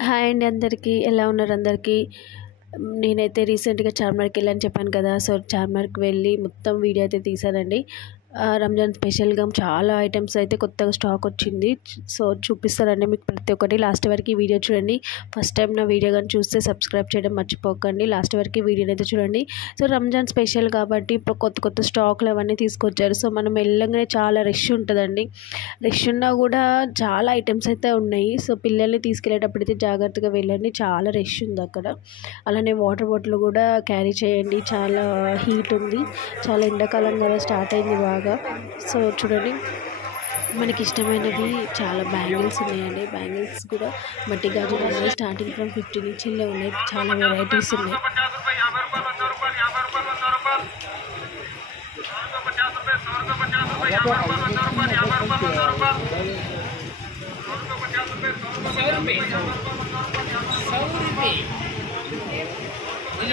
Hi అండి అందరికీ. ఎలా ఉన్నారు అందరికీ? నేనైతే రీసెంట్‌గా చార్మినార్‌కి వెళ్ళాను చెప్పాను కదా! సో, చార్మినార్‌కి వెళ్ళి మొత్తం వీడియో అయితే తీశానండి. రంజాన్ స్పెషల్‌గా చాలా ఐటెమ్స్ అయితే కొత్తగా స్టాక్ వచ్చింది. సో, చూపిస్తానండి మీకు ప్రతి ఒక్కటి. లాస్ట్ వరకు ఈ వీడియో చూడండి. ఫస్ట్ టైం నా వీడియో గాని చూస్తే సబ్స్క్రైబ్ చేయడం మర్చిపోకండి. లాస్ట్ వరకు ఈ వీడియోని అయితే చూడండి. సో, రంజాన్ స్పెషల్ కాబట్టి ఇప్పుడు కొత్త స్టాక్‌లు అవన్నీ తీసుకొచ్చారు. సో, మనం వెళ్ళంగానే చాలా రష్ ఉంటదండి. రష్ ఉన్నా కూడా చాలా ఐటెమ్స్ అయితే ఉన్నాయి. సో, పిల్లల్ని తీసుకెళ్ళేటప్పుడు అయితే జాగ్రత్తగా వెళ్ళండి. చాలా రష్ ఉంది అక్కడ. అలానే వాటర్ బాటిల్ కూడా క్యారీ చేయండి. చాలా హీట్ ఉంది. చాలా ఎండాకాలం కదా స్టార్ట్ అయింది బాగా. సో, చూడండి మనకి ఇష్టమైనవి చాలా బ్యాంగిల్స్ ఉన్నాయండి. బ్యాంగిల్స్ కూడా మట్టి గాజులు ఉన్నాయి. స్టార్టింగ్ ఫ్రమ్ 50 నుంచి ఉన్నాయి. చాలా వెరైటీస్ ఉన్నాయి.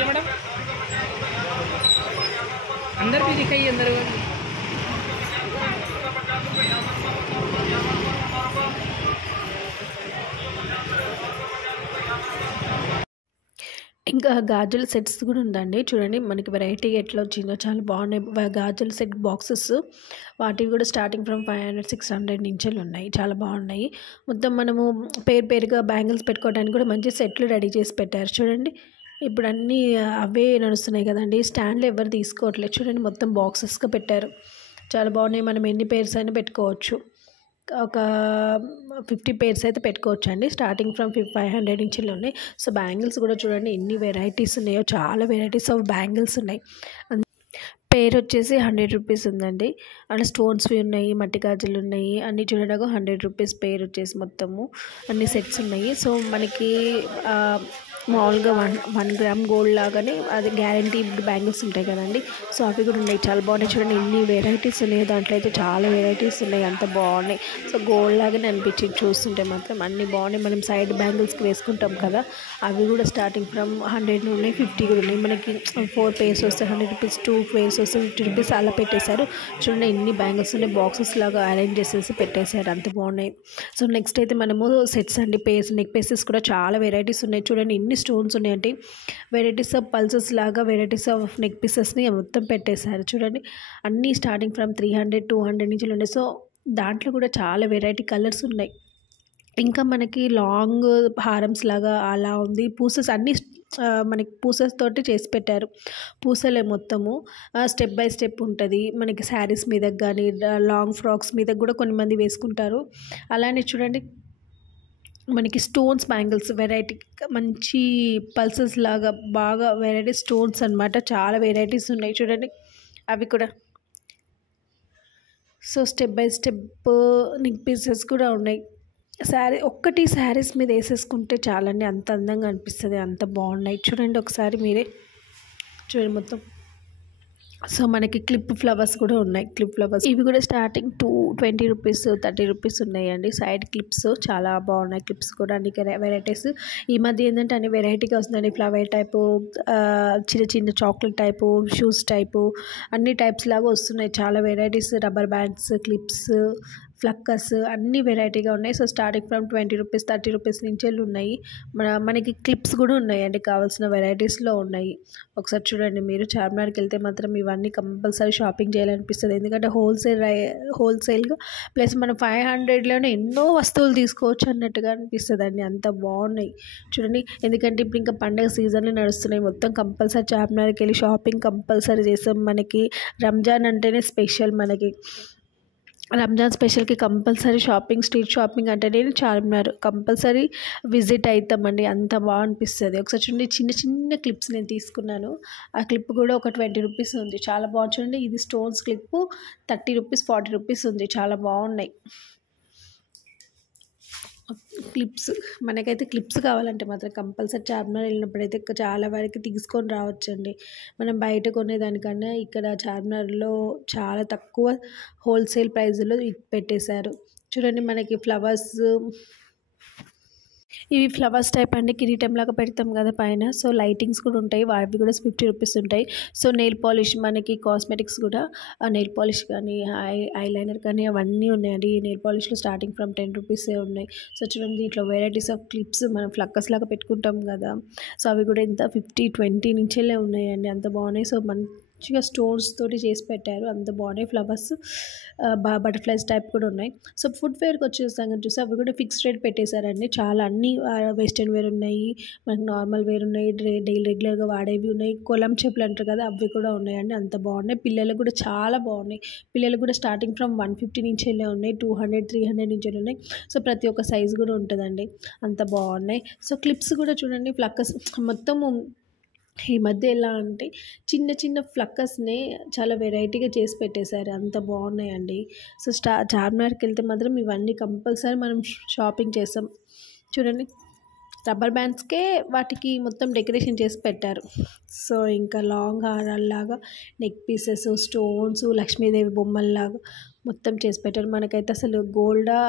मैडम अंदर भी दिखाइए अंदर ఇంకా గాజుల సెట్స్ కూడా ఉందండి. చూడండి మనకి వెరైటీ ఎట్లా వచ్చిందో చాలా బాగున్నాయి. గాజుల సెట్ బాక్సెస్ వాటివి కూడా స్టార్టింగ్ ఫ్రమ్ 500, 600 నుంచి ఉన్నాయి. చాలా బాగున్నాయి. మొత్తం మనము పేరుగా బ్యాంగిల్స్ పెట్టుకోవడానికి కూడా మంచి సెట్లు రెడీ చేసి పెట్టారు చూడండి. ఇప్పుడు అన్నీ అవే నడుస్తున్నాయి కదండి. స్టాండ్లు ఎవరు తీసుకోవట్లేదు. చూడండి మొత్తం బాక్సెస్గా పెట్టారు. చాలా బాగున్నాయి. మనం ఎన్ని పేర్స్ అయినా పెట్టుకోవచ్చు. ఒక 50 పేర్స్ అయితే పెట్టుకోవచ్చు అండి. స్టార్టింగ్ ఫ్రమ్ 500 నుంచి ఉన్నాయి. సో, బ్యాంగిల్స్ కూడా చూడండి ఎన్ని వెరైటీస్ ఉన్నాయో. చాలా వెరైటీస్ ఆఫ్ బ్యాంగిల్స్ ఉన్నాయి. పేరు వచ్చేసి 100 రూపీస్ ఉందండి. అలా స్టోన్స్వి ఉన్నాయి, మట్టి గాజులు ఉన్నాయి. అన్నీ చూడడానికి 100 రూపీస్ పేరు వచ్చేసి మొత్తము అన్ని సెట్స్ ఉన్నాయి. సో, మనకి మామూలుగా 1 గ్రామ్ గోల్డ్ లాగానే అది గ్యారంటీ బ్యాంగిల్స్ ఉంటాయి కదండి. సో, అవి కూడా ఉన్నాయి. చాలా బాగున్నాయి. చూడండి ఎన్ని వెరైటీస్ ఉన్నాయి. దాంట్లో అయితే చాలా వెరైటీస్ ఉన్నాయి. అంత బాగున్నాయి. సో, గోల్డ్ లాగానే అనిపించింది చూస్తుంటే మాత్రం. అన్నీ బాగున్నాయి. మనం సైడ్ బ్యాంగిల్స్కి వేసుకుంటాం కదా, అవి కూడా స్టార్టింగ్ ఫ్రమ్ 100 ఉన్నాయి, 50 కూడా ఉన్నాయి. మనకి 4 పేర్స్ వస్తాయి 100 రూపీస్, 2 పేర్స్ వస్తే 50 రూపీస్ అలా పెట్టేశారు. చూడండి ఎన్ని బ్యాంగిల్స్ ఉన్నాయి. బాక్సెస్ లాగా అరేంజ్ చేసేసి పెట్టేశారు. అంత బాగున్నాయి. సో, నెక్స్ట్ అయితే మనము సెట్స్ అండి. నెక్ పీసెస్ కూడా చాలా వెరైటీస్ ఉన్నాయి. చూడండి ఎన్ని స్టోన్స్ ఉన్నాయంటే వెరైటీస్ ఆఫ్ పల్సెస్ లాగా వెరైటీస్ ఆఫ్ నెక్ పీసెస్ని మొత్తం పెట్టేశారు. చూడండి అన్నీ స్టార్టింగ్ ఫ్రమ్ 300, 200 నుంచి ఉన్నాయి. సో, దాంట్లో కూడా చాలా వెరైటీ కలర్స్ ఉన్నాయి. ఇంకా మనకి లాంగ్ హారమ్స్ లాగా అలా ఉంది. పూసెస్ అన్నీ మనకి పూసెస్ తోటి చేసి పెట్టారు. పూసలే మొత్తము స్టెప్ బై స్టెప్ ఉంటుంది. మనకి శారీస్ మీద కానీ లాంగ్ ఫ్రాక్స్ మీద కూడా కొంతమంది వేసుకుంటారు. అలానే చూడండి మనకి స్టోన్స్ బ్యాంగిల్స్ వెరైటీ మంచి పల్సెస్ లాగా బాగా వెరైటీ స్టోన్స్ అనమాట. చాలా వెరైటీస్ ఉన్నాయి చూడండి అవి కూడా. So, step by step neck pieces కూడా ఉన్నాయి. శారీస్ మీద వేసేసుకుంటే చాలండి. అంత అందంగా అనిపిస్తుంది. అంత బాగున్నాయి. చూడండి ఒకసారి మీరే చూడండి మొత్తం. సో, మనకి క్లిప్ ఫ్లవర్స్ కూడా ఉన్నాయి. క్లిప్ ఫ్లవర్స్ ఇవి కూడా స్టార్టింగ్ 20 రూపీస్, 30 రూపీస్ ఉన్నాయండి. సైడ్ క్లిప్స్ చాలా బాగున్నాయి. క్లిప్స్ కూడా అన్ని వెరైటీస్. ఈ మధ్య ఏంటంటే అన్ని వెరైటీగా వస్తుందండి. ఫ్లవర్ టైపు, చిన్న చాక్లెట్ టైపు, షూస్ టైపు అన్ని టైప్స్ లాగా వస్తున్నాయి. చాలా వెరైటీస్. రబ్బర్ బ్యాండ్స్, క్లిప్స్, ఫ్లక్కర్స్ అన్ని వెరైటీగా ఉన్నాయి. So, starting from 20 rupees, 30 rupees నుంచి ఉన్నాయి. మనకి క్లిప్స్ కూడా ఉన్నాయండి. కావాల్సిన వెరైటీస్లో ఉన్నాయి. ఒకసారి చూడండి మీరు. చార్మినార్కి వెళ్తే మాత్రం ఇవన్నీ కంపల్సరీ షాపింగ్ చేయాలనిపిస్తుంది. ఎందుకంటే హోల్సేల్గా ప్లస్ మనం 500లోనే ఎన్నో వస్తువులు తీసుకోవచ్చు అన్నట్టుగా అనిపిస్తుంది అండి. అంత బాగున్నాయి చూడండి. ఎందుకంటే ఇప్పుడు ఇంకా పండుగ సీజన్లు నడుస్తున్నాయి. మొత్తం కంపల్సరీ చార్మినార్కి వెళ్ళి షాపింగ్ కంపల్సరీ చేస్తాం. మనకి రంజాన్ అంటేనే స్పెషల్. మనకి రంజాన్ స్పెషల్కి కంపల్సరీ షాపింగ్, స్ట్రీట్ షాపింగ్ అంటేనే చార్మినార్ కంపల్సరీ విజిట్ అవుతామండి. అంత బాగా అనిపిస్తుంది. ఒకసారి చూడండి చిన్న క్లిప్స్ నేను తీసుకున్నాను. ఆ క్లిప్ కూడా ఒక 20 రూపీస్ ఉంది. చాలా బాగుంది చూడండి. ఇది స్టోన్స్ క్లిప్ 30 రూపీస్, 40 రూపీస్ ఉంది. చాలా బాగున్నాయి క్లిప్స్. మనకైతే క్లిప్స్ కావాలంటే మాత్రం కంపల్సరీ చార్మినార్ వెళ్ళినప్పుడైతే చాలా వరకు తీసుకొని రావచ్చండి. మనం బయట కొనేదానికన్నా ఇక్కడ చార్మినార్లో చాలా తక్కువ హోల్సేల్ ప్రైస్లో పెట్టేశారు. చూడండి మనకి ఫ్లవర్స్ ఇవి ఫ్లవర్స్ టైప్ అండి, కిరీటం లాగా పెడతాం కదా పైన. సో లైటింగ్స్ కూడా ఉంటాయి, అవి కూడా 50 రూపీస్ ఉంటాయి. సో నెయిల్ పాలిష్, మనకి కాస్మెటిక్స్ కూడా నెయిల్ పాలిష్ కానీ ఐలైనర్ కానీ అవన్నీ ఉన్నాయండి. ఈ నెయిల్ పాలిష్లో స్టార్టింగ్ ఫ్రమ్ 10 రూపీసే ఉన్నాయి. సో చూడండి దీంట్లో వెరైటీస్ ఆఫ్ క్లిప్స్ మనం ఫ్లక్కర్స్ లాగా పెట్టుకుంటాం కదా, సో అవి కూడా ఎంత 50-20 నుంచేలే ఉన్నాయండి, అంత బాగున్నాయి. సో మంచిగా స్టోన్స్ తోటి చేసి పెట్టారు, అంత బాగున్నాయి. ఫ్లవర్స్ బటర్ఫ్లైస్ టైప్ కూడా ఉన్నాయి. సో ఫుడ్ వేర్కి వచ్చేసాక చూసి అవి కూడా ఫిక్స్డ్ రేట్ పెట్టేశారండి. చాలా అన్ని వెస్ట్రన్ వేర్ ఉన్నాయి, మనకి నార్మల్ వేర్ ఉన్నాయి, డైలీ రెగ్యులర్గా వాడేవి ఉన్నాయి, కొలం చెప్పులు అంటారు కదా అవి కూడా ఉన్నాయండి, అంత బాగున్నాయి. పిల్లలకు కూడా చాలా బాగున్నాయి. పిల్లలు కూడా స్టార్టింగ్ ఫ్రమ్ 150 నుంచి వెళ్ళే ఉన్నాయి, 200-300 నుంచి ఉన్నాయి. సో ప్రతి ఒక్క సైజు కూడా ఉంటుందండి, అంత బాగున్నాయి. సో క్లిప్స్ కూడా చూడండి, ఫ్లక్కర్స్ మొత్తము ఈ మధ్య ఎలా అంటే చిన్న చిన్న ఫ్లక్కర్స్ని చాలా వెరైటీగా చేసి పెట్టేశారు, అంత బాగున్నాయండి. సో చార్మినార్కి వెళ్తే మాత్రం ఇవన్నీ కంపల్సరీ మనం షాపింగ్ చేస్తాం. చూడండి రబ్బర్ బ్యాండ్స్కే వాటికి మొత్తం డెకరేషన్ చేసి పెట్టారు. సో ఇంకా లాంగ్ హారాల్లాగా నెక్ పీసెస్, స్టోన్స్, లక్ష్మీదేవి బొమ్మల్లాగా మొత్తం చేసి పెట్టారు. మనకైతే అసలు గోల్డా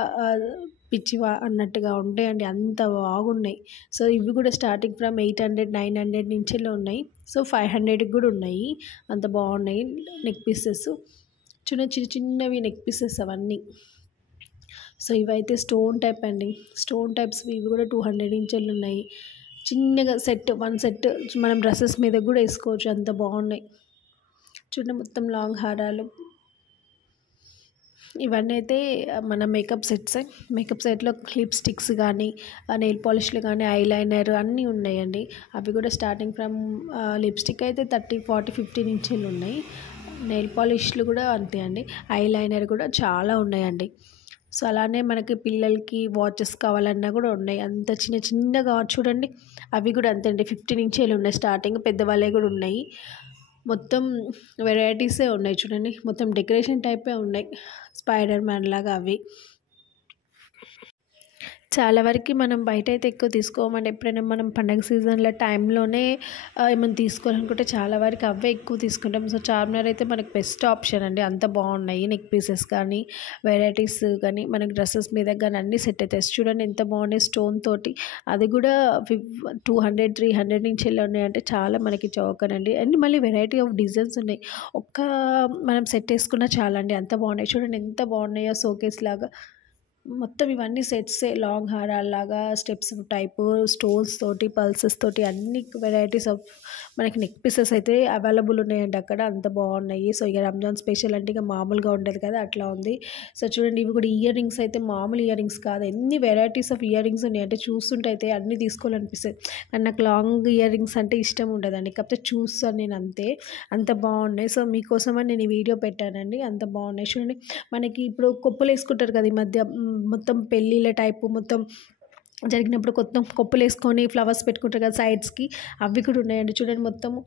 పిచ్చివా అన్నట్టుగా ఉంటాయండి, అంత బాగున్నాయి. సో ఇవి కూడా స్టార్టింగ్ ఫ్రమ్ 800-900 నుంచెల్లో ఉన్నాయి. సో 500కి కూడా ఉన్నాయి, అంత బాగున్నాయి. నెక్ పీసెస్ చిన్న చిన్నవి నెక్ పీసెస్ అవన్నీ. సో ఇవైతే స్టోన్ టైప్ అండి, స్టోన్ టైప్స్ ఇవి కూడా 200 నుంచెళ్ళు ఉన్నాయి. చిన్నగా వన్ సెట్ మనం డ్రెస్సెస్ మీద కూడా వేసుకోవచ్చు, అంత బాగున్నాయి. చూడండి మొత్తం లాంగ్ హారాలు ఇవన్నీ అయితే మన మేకప్ సెట్లో లిప్స్టిక్స్ కానీ, నెయిల్ పాలిష్లు కానీ, ఐలైనర్ అన్నీ ఉన్నాయండి. అవి కూడా స్టార్టింగ్ ఫ్రమ్ లిప్స్టిక్ అయితే 30-40-50 నుంచి ఉన్నాయి. నెయిల్ పాలిష్లు కూడా అంతే అండి, ఐలైనర్ కూడా చాలా ఉన్నాయండి. సో అలానే మనకి పిల్లలకి వాచెస్ కావాలన్నా కూడా ఉన్నాయి, అంత చిన్నగా చూడండి అవి కూడా అంతే అండి, 50 నుంచి ఉన్నాయి స్టార్టింగ్. పెద్దవాళ్ళే కూడా ఉన్నాయి, మొత్తం వెరైటీసే ఉన్నాయి. చూడండి మొత్తం డెకరేషన్ టైపే ఉన్నాయి, స్పైడర్ మ్యాన్ లాగా అవి. చాలా వరకు మనం బయట అయితే ఎక్కువ తీసుకోమండి, ఎప్పుడైనా మనం పండగ సీజన్లో టైంలోనే ఏమైనా తీసుకోవాలనుకుంటే చాలా వరకు అవే ఎక్కువ తీసుకుంటాం. సో చార్మినార్ అయితే మనకి బెస్ట్ ఆప్షన్ అండి, అంత బాగున్నాయి. నెక్ పీసెస్ కానీ, వెరైటీస్ కానీ, మనకి డ్రెస్సెస్ మీద కానీ అన్నీ సెట్ అవుతాయి. చూడండి ఎంత బాగున్నాయి, స్టోన్ తోటి. అది కూడా 200-300 నుంచి వెళ్ళి ఉన్నాయంటే చాలా మనకి చౌకనండి. అండ్ మళ్ళీ వెరైటీ ఆఫ్ డిజైన్స్ ఉన్నాయి, మనం సెట్ వేసుకున్నా చాలా అండి, అంత బాగున్నాయి. చూడండి ఎంత బాగున్నాయో, షోకేస్ లాగా మొత్తం ఇవన్నీ సెట్సే. లాంగ్ హారాల్లాగా స్టెప్స్ టైపు, స్టోన్స్ తోటి, పల్సెస్ తోటి అన్ని వెరైటీస్ ఆఫ్ మనకి నెక్ పీసెస్ అయితే అవైలబుల్ ఉన్నాయండి అక్కడ, అంత బాగున్నాయి. సో ఇక రంజాన్ స్పెషల్ అంటే ఇక మామూలుగా ఉండదు కదా, అట్లా ఉంది. సో చూడండి ఇవి కూడా ఇయర్ రింగ్స్ అయితే మామూలు ఇయర్ రింగ్స్ కాదు, ఎన్ని వెరైటీస్ ఆఫ్ ఇయర్ రింగ్స్ ఉన్నాయి అంటే చూస్తుంటే అయితే అన్నీ తీసుకోవాలనిపిస్తుంది. కానీ నాకు లాంగ్ ఇయర్ రింగ్స్ అంటే ఇష్టం ఉండదండి, కాకపోతే చూస్తాను నేను అంతే, అంత బాగున్నాయి. సో మీకోసమని నేను ఈ వీడియో పెట్టానండి, అంత బాగున్నాయి. చూడండి మనకి ఇప్పుడు కొప్పులు వేసుకుంటారు కదా ఈ మధ్య, మొత్తం పెళ్ళిళ్ళ టైపు మొత్తం జరిగినప్పుడు కొప్పులు వేసుకొని ఫ్లవర్స్ పెట్టుకుంటారు కదా సైడ్స్కి, అవి కూడా ఉన్నాయండి. చూడండి మొత్తము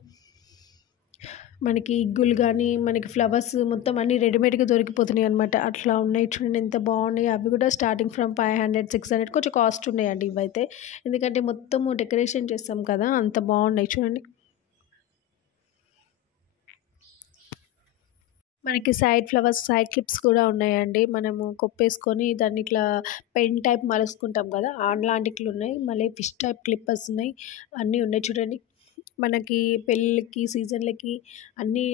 మనకి ఇగ్గులు కానీ, మనకి ఫ్లవర్స్ మొత్తం అన్నీ రెడీమేడ్గా దొరికిపోతున్నాయి అనమాట, అట్లా ఉన్నాయి. చూడండి ఎంత బాగున్నాయి. అవి కూడా స్టార్టింగ్ ఫ్రమ్ 500-600 కొంచెం కాస్ట్ ఉన్నాయండి ఇవైతే, ఎందుకంటే మొత్తము డెకరేషన్ చేస్తాం కదా, అంత బాగున్నాయి. చూడండి మనకి సైడ్ ఫ్లవర్స్, సైడ్ క్లిప్స్ కూడా ఉన్నాయండి. మనము కొప్పేసుకొని దాన్ని ఇట్లా పెన్ టైప్ మలుచుకుంటాం కదా, అలాంటివి ఉన్నాయి. మళ్ళీ ఫిష్ టైప్ క్లిప్పర్స్ ఉన్నాయి, అన్నీ ఉన్నాయి. చూడండి మనకి పెళ్ళిళ్ళకి, సీజన్లకి అన్నీ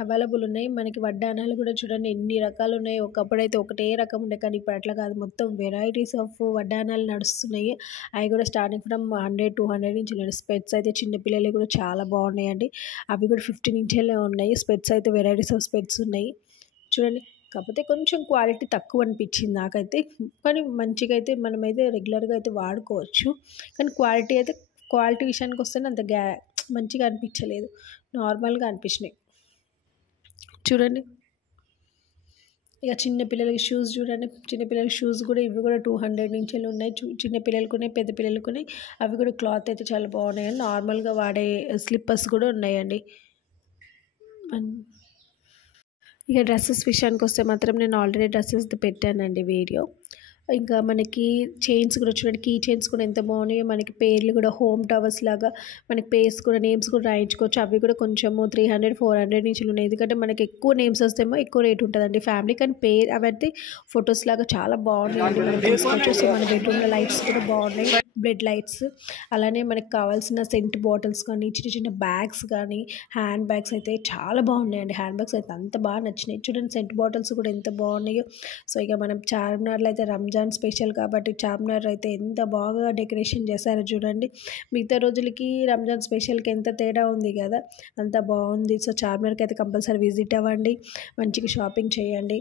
అవైలబుల్ ఉన్నాయి. మనకి వడ్డానాలు కూడా చూడండి ఎన్ని రకాలు ఉన్నాయి. ఒకప్పుడైతే ఒకటే రకం ఉండే, కానీ ఇప్పుడు అట్లా కాదు, మొత్తం వెరైటీస్ ఆఫ్ వడ్డానాలు నడుస్తున్నాయి. అవి కూడా స్టార్టింగ్ ఫ్రమ్ 100-200 నుంచి ఉన్నాయి. స్పెట్స్ అయితే చిన్నపిల్లలు కూడా చాలా బాగున్నాయండి, అవి కూడా 50 నుంచేలే ఉన్నాయి. స్పెట్స్ అయితే వెరైటీస్ ఆఫ్ స్పెట్స్ ఉన్నాయి చూడండి. కాకపోతే కొంచెం క్వాలిటీ తక్కువ అనిపించింది నాకైతే, కానీ మంచిగా అయితే మనమైతే రెగ్యులర్గా అయితే వాడుకోవచ్చు. కానీ క్వాలిటీ విషయానికి వస్తేనే అంత మంచిగా అనిపించలేదు, నార్మల్గా అనిపించినాయి. చూడండి ఇక చిన్నపిల్లలకి షూస్ చూడండి, చిన్నపిల్లలకి షూస్ కూడా ఇవి కూడా 200 నుంచి ఉన్నాయి. చిన్నపిల్లలకు ఉన్నాయి, పెద్ద పిల్లలకు ఉన్నాయి. అవి కూడా క్లాత్ అయితే చాలా బాగున్నాయి. నార్మల్గా వాడే స్లిప్పర్స్ కూడా ఉన్నాయండి. ఇక డ్రెస్సెస్ విషయానికి వస్తే మాత్రం నేను ఆల్రెడీ డ్రెస్సెస్ పెట్టానండి వీడియో. ఇంకా మనకి చైన్స్ కూడా చూడండి, కీ చైన్స్ కూడా ఎంత బాగున్నాయో. మనకి పేర్లు కూడా హోమ్ టవర్స్ లాగా మనకి పేర్స్ కూడా నేమ్స్ కూడా రాయించుకోవచ్చు. అవి కూడా కొంచెము 300-400 నుంచి ఉన్నాయి. ఎందుకంటే మనకి ఎక్కువ నేమ్స్ వస్తేమో ఎక్కువ రేట్ ఉంటుందండి ఫ్యామిలీ, కానీ పేరు అవైతే ఫొటోస్ లాగా చాలా బాగున్నాయండి. మనం తీసుకోవచ్చు. సో మన బెడ్రూమ్లో లైట్స్ కూడా బాగున్నాయి, బెడ్ లైట్స్. అలానే మనకి కావాల్సిన సెంట్ బాటిల్స్ కానీ, చిన్న చిన్న బ్యాగ్స్ కానీ, హ్యాండ్ బ్యాగ్స్ అయితే చాలా బాగున్నాయండి. హ్యాండ్ బ్యాగ్స్ అయితే అంత బాగా నచ్చినాయి. చూడండి సెంట్ బాటిల్స్ కూడా ఎంత బాగున్నాయో. సో ఇక మనం చార్మినార్లో అయితే రంజాన్ స్పెషల్ కాబట్టి చార్మినార్ అయితే ఎంత బాగా డెకరేషన్ చేశారో చూడండి. మిగతా రోజులకి రంజాన్ స్పెషల్కి ఎంత తేడా ఉంది కదా, అంత బాగుంది. సో చార్మినార్కి అయితే కంపల్సరీ విజిట్ అవ్వండి, మంచిగా షాపింగ్ చేయండి.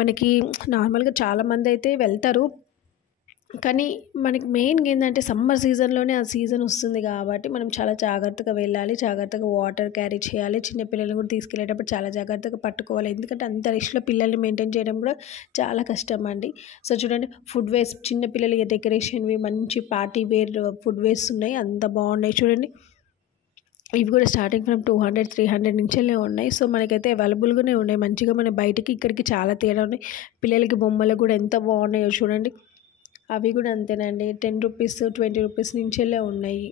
మనకి నార్మల్గా చాలామంది అయితే వెళ్తారు, కానీ మనకి మెయిన్గా ఏంటంటే సమ్మర్ సీజన్లోనే ఆ సీజన్ వస్తుంది కాబట్టి మనం చాలా జాగ్రత్తగా వెళ్ళాలి, జాగ్రత్తగా వాటర్ క్యారీ చేయాలి. చిన్నపిల్లల్ని కూడా తీసుకెళ్ళేటప్పుడు చాలా జాగ్రత్తగా పట్టుకోవాలి, ఎందుకంటే అంత రిష్లో పిల్లల్ని మెయింటైన్ చేయడం కూడా చాలా కష్టం అండి. సో చూడండి ఫుడ్ వేస్, చిన్నపిల్లలకి డెకరేషన్వి మంచి పార్టీ వేర్ ఫుడ్ వేస్ ఉన్నాయి, అంత బాగున్నాయి చూడండి. ఇవి కూడా స్టార్టింగ్ ఫ్రమ్ 200-300 నుంచెల్లే ఉన్నాయి. సో మనకైతే అవైలబుల్గానే ఉన్నాయి మంచిగా. మన బయటికి ఇక్కడికి చాలా తేడా ఉన్నాయి. పిల్లలకి బొమ్మలు కూడా ఎంత బాగున్నాయో చూడండి. అవి కూడా అంతేనండి, 10 రూపీస్ 20 రూపీస్ నుంచెల్లే ఉన్నాయి.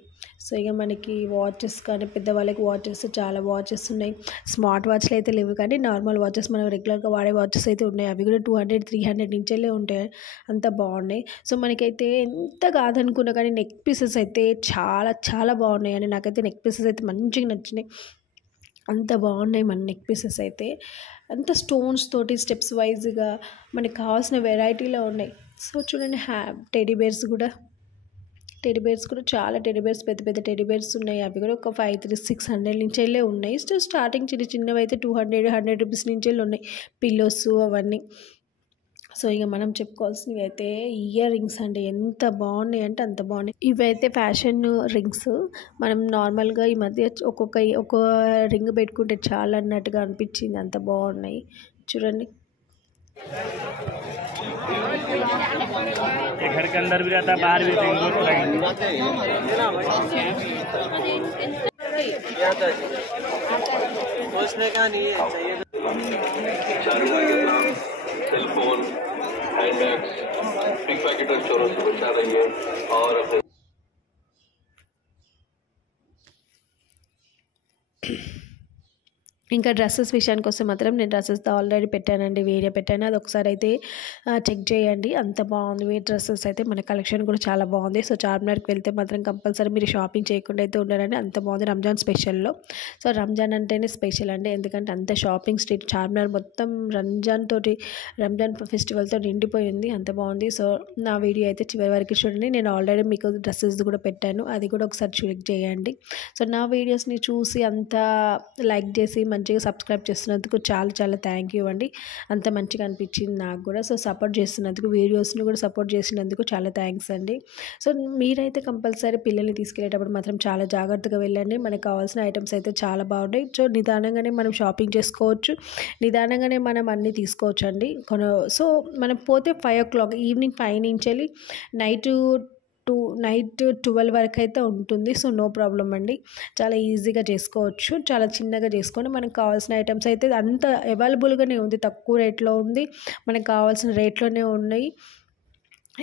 సో ఇక మనకి వాచెస్ కానీ, పెద్దవాళ్ళకి వాచెస్ చాలా వాచెస్ ఉన్నాయి. స్మార్ట్ వాచ్లు అయితే లేవు, కానీ నార్మల్ వాచెస్ మనం రెగ్యులర్గా వాడే వాచెస్ అయితే ఉన్నాయి. అవి కూడా 200-300 నుంచెల్లే ఉంటాయి, అంత బాగున్నాయి. సో మనకైతే ఎంత కాదనుకున్నా కానీ నెక్ పీసెస్ అయితే చాలా చాలా బాగున్నాయండి. నాకైతే నెక్ పీసెస్ అయితే మంచిగా నచ్చినాయి, అంత బాగున్నాయి మన నెక్ పీసెస్ అయితే. అంత స్టోన్స్ తోటి స్టెప్స్ వైజ్గా మనకి కావాల్సిన వెరైటీలో ఉన్నాయి. సో చూడండి టెడీ బేర్స్ కూడా చాలా టెడీ బేర్స్, పెద్ద పెద్ద టెడీ బేర్స్ ఉన్నాయి. అవి కూడా ఒక 500-600 నుంచి వెళ్ళే ఉన్నాయి. సో స్టార్టింగ్ చిన్న చిన్నవి అయితే 200-100 రూపీస్ నుంచి వెళ్ళి ఉన్నాయి, పిల్లోస్ అవన్నీ. సో ఇక మనం చెప్పుకోవాల్సినవి అయితే ఇయర్ రింగ్స్ అండి, ఎంత బాగున్నాయి అంటే అంత బాగున్నాయి. ఇవైతే ఫ్యాషన్ రింగ్స్. మనం నార్మల్గా ఈ మధ్య ఒక్కొక్క రింగ్ పెట్టుకుంటే చాలా అన్నట్టుగా అనిపించింది, అంత బాగున్నాయి చూడండి. घर के अंदर भी रहता है, बाहर भी सोचने का नहीं है, cell phone, handbag, pickpocket और चोरों से बचा रही है। और ఇంకా డ్రెస్సెస్ విషయానికి వస్తే మాత్రం నేను డ్రెస్సెస్తో ఆల్రెడీ పెట్టానండి, వీడియో పెట్టాను, అది ఒకసారి అయితే చెక్ చేయండి. అంత బాగుంది డ్రెస్సెస్ అయితే, మన కలెక్షన్ కూడా చాలా బాగుంది. సో చార్మినార్కి వెళ్తే మాత్రం కంపల్సరీ మీరు షాపింగ్ చేయకుండా అయితే ఉండాలండి, అంత బాగుంది రంజాన్ స్పెషల్లో. సో రంజాన్ అంటేనే స్పెషల్ అండి, ఎందుకంటే అంత షాపింగ్ స్ట్రీట్ చార్మినార్ మొత్తం రంజాన్ ఫెస్టివల్తో నిండిపోయింది, అంత బాగుంది. సో నా వీడియో అయితే చివరి వరకు చూడండి, నేను ఆల్రెడీ మీకు డ్రెస్సెస్ కూడా పెట్టాను, అది కూడా ఒకసారి చెక్ చేయండి. సో నా వీడియోస్ని చూసి అంత లైక్ చేసి మంచిగా సబ్స్క్రైబ్ చేస్తున్నందుకు చాలా చాలా థ్యాంక్ యూ అండి, అంత మంచిగా అనిపించింది నాకు కూడా. సో సపోర్ట్ చేస్తున్నందుకు, వీడియోస్ని కూడా సపోర్ట్ చేసినందుకు చాలా థ్యాంక్స్ అండి. సో మీరైతే కంపల్సరీ పిల్లల్ని తీసుకెళ్ళేటప్పుడు మాత్రం చాలా జాగ్రత్తగా వెళ్ళండి. మనకు కావాల్సిన ఐటమ్స్ అయితే చాలా బాగున్నాయి. సో నిదానంగానే మనం షాపింగ్ చేసుకోవచ్చు, నిదానంగానే మనం అన్నీ తీసుకోవచ్చు అండి. సో మనం పోతే 5 o'clock ఈవినింగ్ 5 నుంచి వెళ్ళి నైట్ 12 వరకు అయితే ఉంటుంది. సో నో ప్రాబ్లం అండి, చాలా ఈజీగా చేసుకోవచ్చు, చాలా చిన్నగా చేసుకొని మనకు కావాల్సిన ఐటమ్స్ అయితే అంత అవైలబుల్గానే ఉంది, తక్కువ రేట్లో ఉంది, మనకు కావాల్సిన రేట్లోనే ఉన్నాయి.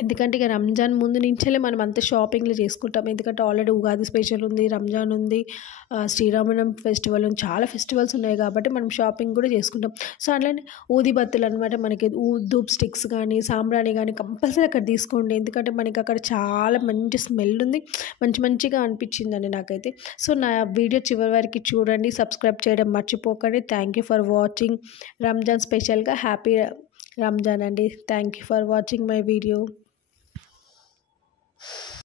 ఎందుకంటే ఇక రంజాన్ ముందు నుంచే మనం అంత షాపింగ్లు చేసుకుంటాం, ఎందుకంటే ఆల్రెడీ ఉగాది స్పెషల్ ఉంది, రంజాన్ ఉంది, శ్రీరామనవమి ఫెస్టివల్ ఉంది, చాలా ఫెస్టివల్స్ ఉన్నాయి కాబట్టి మనం షాపింగ్ కూడా చేసుకుంటాం. సో అట్లనే ఊదిబత్తులు అనమాట, మనకి ధూప్ స్టిక్స్ కానీ సాంబ్రాణి కానీ కంపల్సరీ అక్కడ తీసుకోండి, ఎందుకంటే మనకి అక్కడ చాలా మంచి స్మెల్ ఉంది, మంచిగా అనిపించిందండి నాకైతే. సో నా వీడియో చివరి వరకు చూడండి, సబ్స్క్రైబ్ చేయడం మర్చిపోకండి. Thank you for watching. Ramzan స్పెషల్గా హ్యాపీ రంజాన్ అండి. Thank you for watching my video.